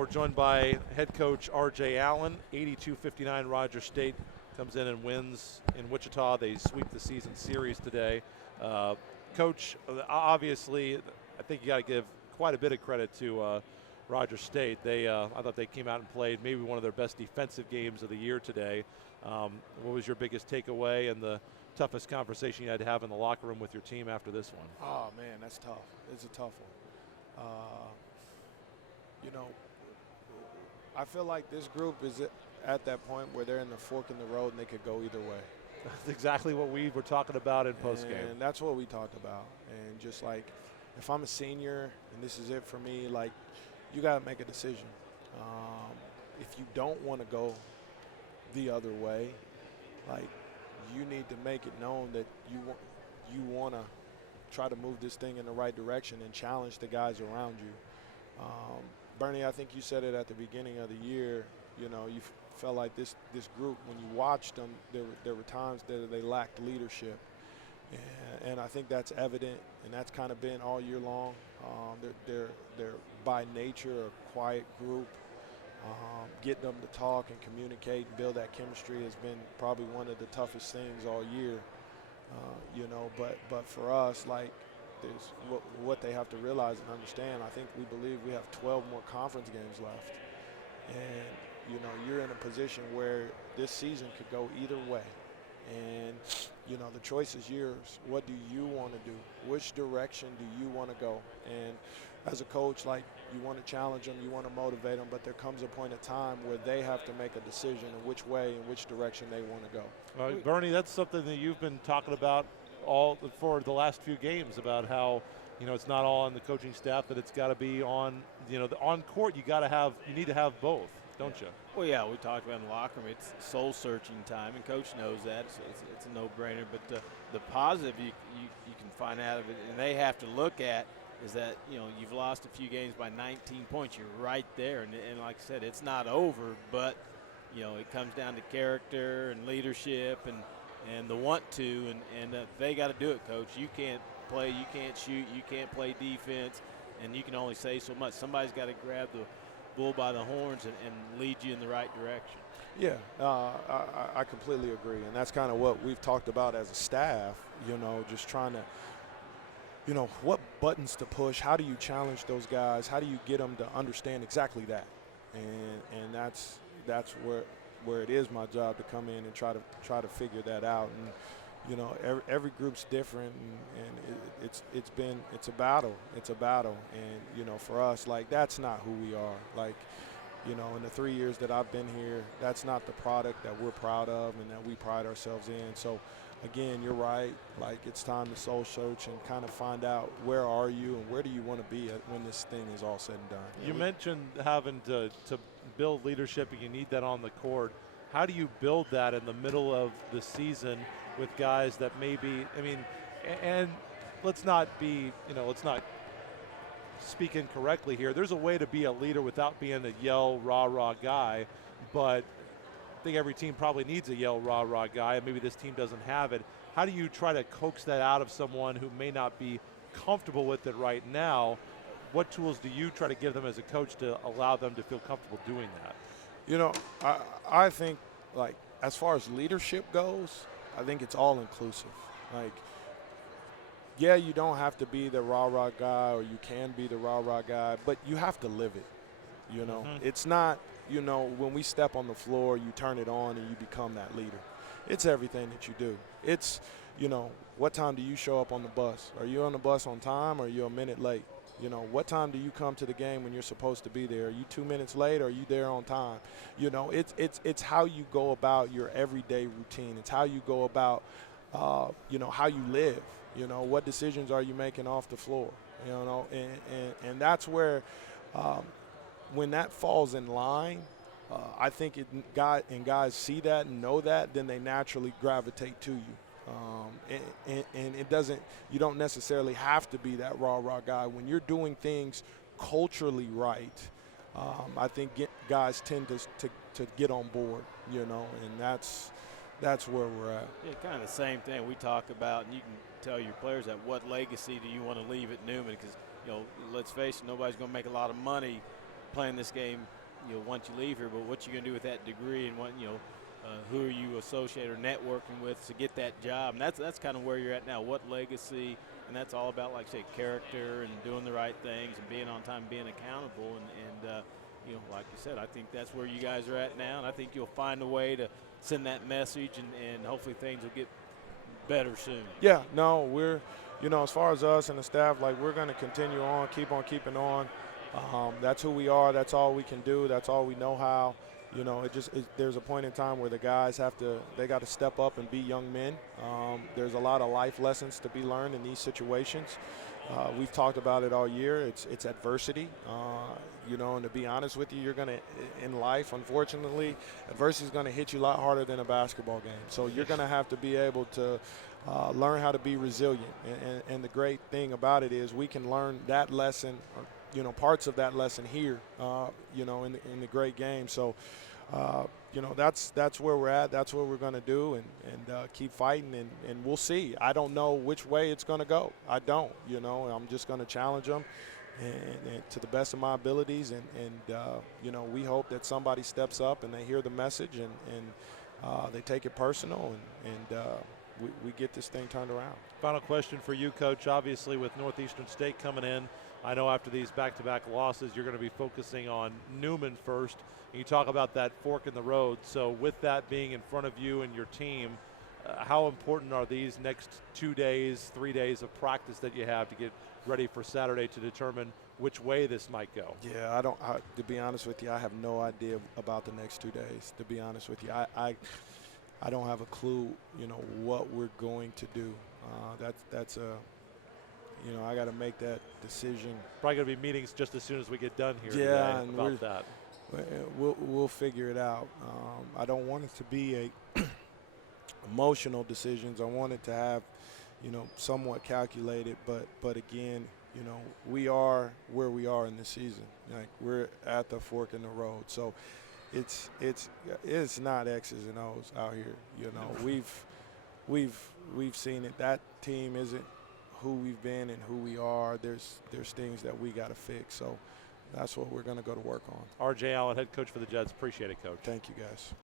We're joined by head coach R.J. Allen. 82-59 Roger State comes in and wins in Wichita. They sweep the season series today. Coach, obviously, I think you got to give quite a bit of credit to Roger State. I thought they came out and played maybe one of their best defensive games of the year today. What was your biggest takeaway and the toughest conversation you had to have in the locker room with your team after this one? Oh, man, that's tough. It's a tough one. I feel like this group is at that point where they're in the fork in the road and they could go either way. That's exactly what we were talking about in postgame. And that's what we talked about. And just like, if I'm a senior and this is it for me, like, you got to make a decision. If you don't want to go the other way, like, you need to make it known that you want to try to move this thing in the right direction and challenge the guys around you. Bernie, I think you said it at the beginning of the year. You felt like this group, when you watched them, there were times that they lacked leadership, and I think that's evident, and that's kind of been all year long. They're by nature a quiet group. Getting them to talk and communicate and build that chemistry has been probably one of the toughest things all year. But for us, like, there's what they have to realize and understand. I think we believe we have 12 more conference games left, and you're in a position where this season could go either way. And the choice is yours. What do you want to do? Which direction do you want to go? And as a coach, like, you want to challenge them, you want to motivate them, but there comes a point of time where they have to make a decision in which way and which direction they want to go. Bernie, that's something that you've been talking about for the last few games, about how it's not all on the coaching staff, that it's got to be on on court. You need to have both, don't you? Well, yeah, we talked about in the locker room. It's soul searching time, and coach knows that, so it's a no-brainer. But the positive you can find out of it, and they have to look at, is that you've lost a few games by 19 points. You're right there, and like I said, it's not over, but it comes down to character and leadership and the want to, and they got to do it, coach. You can't play, you can't shoot, you can't play defense, and you can only say so much. Somebody's got to grab the bull by the horns and lead you in the right direction. Yeah, I completely agree, and that's kind of what we've talked about as a staff, just trying to, what buttons to push, how do you challenge those guys, how do you get them to understand exactly that, and that's where it is my job to come in and try to figure that out. And every group's different, and it's a battle, and for us, like, that's not who we are. Like, in the 3 years that I've been here, that's not the product that we're proud of and that we pride ourselves in. So again, you're right. Like, it's time to soul search and kind of find out where are you and where do you want to be when this thing is all said and done. You mentioned having to build leadership, and you need that on the court. How do you build that in the middle of the season with guys that maybe, and let's not speak incorrectly here. There's a way to be a leader without being a yell, rah-rah guy, but I think every team probably needs a yell, rah-rah guy, and maybe this team doesn't have it. How do you try to coax that out of someone who may not be comfortable with it right now? What tools do you try to give them as a coach to allow them to feel comfortable doing that? I think, like, as far as leadership goes, I think it's all inclusive. Like, yeah, you don't have to be the rah-rah guy, or you can be the rah-rah guy, but you have to live it, Mm-hmm. It's not, when we step on the floor, you turn it on and you become that leader. It's everything that you do. It's, what time do you show up on the bus? Are you on the bus on time, or are you a minute late? What time do you come to the game when you're supposed to be there? Are you 2 minutes late, or are you there on time? It's how you go about your everyday routine. It's how you go about, how you live. What decisions are you making off the floor? And that's where, when that falls in line, I think guys see that and know that, then they naturally gravitate to you. And you don't necessarily have to be that rah-rah guy. When you're doing things culturally right, I think guys tend to get on board, and that's where we're at. Yeah, kind of the same thing we talk about, and you can tell your players that what legacy do you want to leave at Newman, because, let's face it, nobody's going to make a lot of money playing this game, once you leave here, but what you going to do with that degree, and what, who are you associated or networking with to get that job? And that's kind of where you're at now. What legacy? And that's all about, like I say, character and doing the right things and being on time, being accountable. And like you said, I think that's where you guys are at now. And I think you'll find a way to send that message, and hopefully things will get better soon. Yeah, no, we're, as far as us and the staff, like, we're going to continue on, keep on keeping on. That's who we are. That's all we can do. That's all we know how. There's a point in time where the guys they got to step up and be young men. There's a lot of life lessons to be learned in these situations. We've talked about it all year. It's adversity. And to be honest with you, in life, unfortunately, adversity is going to hit you a lot harder than a basketball game. So you're going to have to be able to learn how to be resilient. And the great thing about it is we can learn that lesson, parts of that lesson here, in the great game. So, that's where we're at. That's what we're going to do, and keep fighting, and we'll see. I don't know which way it's going to go. I don't, I'm just going to challenge them and to the best of my abilities. And we hope that somebody steps up and they hear the message and they take it personal, and we get this thing turned around. Final question for you, Coach. Obviously, with Northeastern State coming in, I know after these back-to-back losses, you're going to be focusing on Newman first. And you talk about that fork in the road. So with that being in front of you and your team, how important are these next 2 days, 3 days of practice that you have to get ready for Saturday to determine which way this might go? Yeah, to be honest with you, I have no idea about the next 2 days, to be honest with you. I don't have a clue, what we're going to do. I got to make that decision. Probably going to be meetings just as soon as we get done here today and about that. We'll figure it out. I don't want it to be emotional decisions. I want it to have, somewhat calculated. But again, we are where we are in the season. Like, we're at the fork in the road. So it's not X's and O's out here. We've seen it. That team isn't who we've been and who we are. There's things that we got to fix. So that's what we're going to go to work on. R.J. Allen, head coach for the Jets. Appreciate it, Coach. Thank you, guys.